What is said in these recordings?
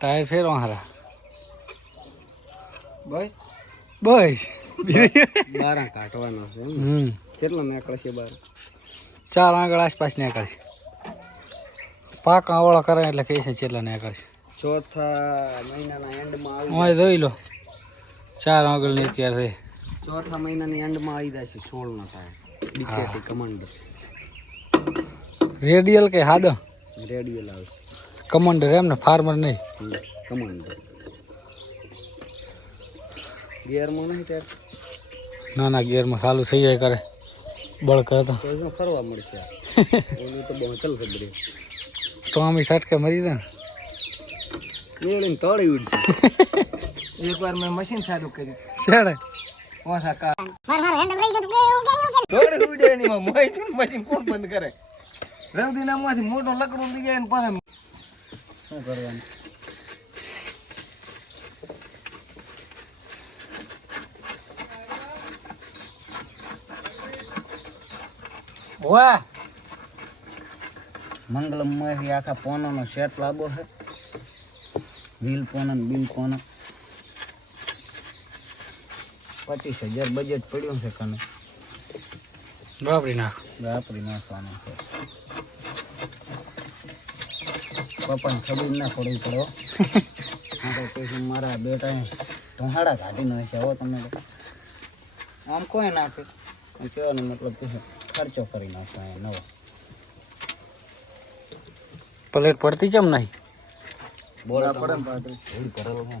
tyre ફેરવા હારા બસ બસ 12 કાઢવાનો છે કેટલો નીકળે છે 12 4 આંગળ આસપાસ નીકળશે પાક આવળો કરે એટલે કહે છે કેટલા નીકળશે ચોથા મહિનાના એન્ડમાં આવી હું જોઈ લો 4 આંગળની અત્યારે છે ચોથા મહિનાની એન્ડમાં આવી જાય છે 16 નો થાય ડીકેટી કમાન્ડર રેડિયલ કે હાદો રેડિયલ આવશે કમાન્ડર એમ ને ફાર્મર નહીં કમાન્ડર ગિયરમાં નહીં ત્યારે ના ગિયરમાં ચાલુ થઈ જાય કરે બળ કરે તો શું ફરવા મળશે ઓલું તો બોચલ છે બ્રેક તો આમી સટકે મરી દે ને મેળીને તળી ઉડશે એકવાર મેં મશીન ચાલુ કરી છેડે ઓછા કા તળી ઉડે ની માં મશીન કોણ બંધ કરે રવદીનામાંથી મોટો લકડો લઈ જાય ને પાછા શું કરવાનું વાહ મંગલમ માંથી આખા પોનાનો સેટ લાવો છે વ્હીલ પોના ને બિલ પોના 25,000 બજેટ પડ્યું છે કને વાપરી નાખવાનું છે પપ્પાને ખબર ના પડવી પડો પછી મારા બેટા ધોહાડા કાઢીને હશે હો તમે આમ કોઈ નાખે કહેવાનો મતલબ પછી ખર્ચો કરી નાખશો અહીંયા નવો પ્લેટ પડતી કેમ નહીં બોલા પડે ને પાછળ હોળી કરેલો છે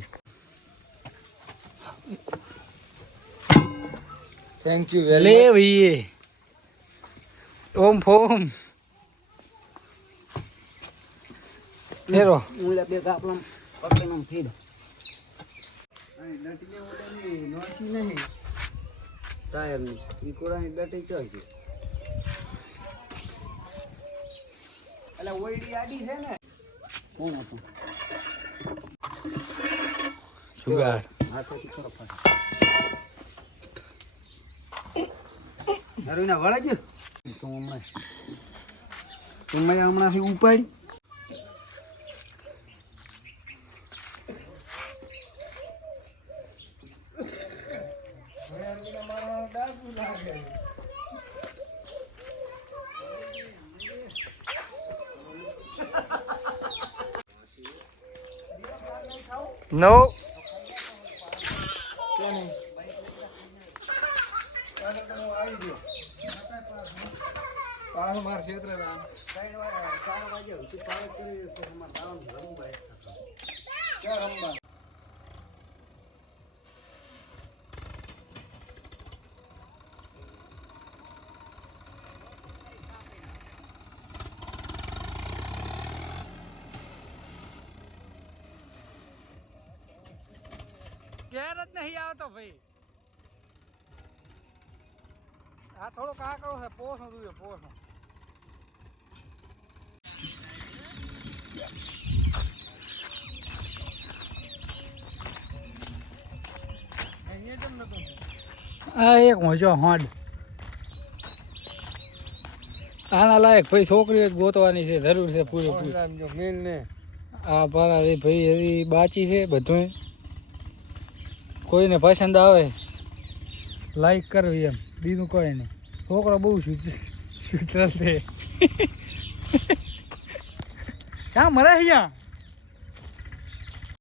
થેન્ક યુ લે ભાઈ ઓમ ફોમ ફેરો ઉલા બે કાપલા પકડીને ફીડ અહીં ડટીને ઓલાની નોસી નહીં ટાયરની ઈ કોરાની ડટી ચોઈ છે એટલે ઓઈડી આડી છે ને કોણ હતું સુગાર હાથેથી થોડો ફાટ અરે ના વળા ગયો તું હમણાંથી ઉપાડી નો મારા ક્ષેત્ર 4 વાગે સુધી પાણી કરી રમવા ક્યાં રમવા ઘેર જ નહીં આવતો ભાઈ આ થોડો કાકડો છે પોસ નું પોસ આ એક મજો હોડ આના લાયક ભાઈ છોકરીઓ જ ગોતવાની છે જરૂર છે પૂરેપૂરી આ પારા ભાઈ હજી બાચી છે બધું કોઈને પસંદ આવે લાઈક કરવી એમ બીજું કોઈ નહીં છોકરો બહુ સૂત્ર છે ક્યાં મરે અહીંયા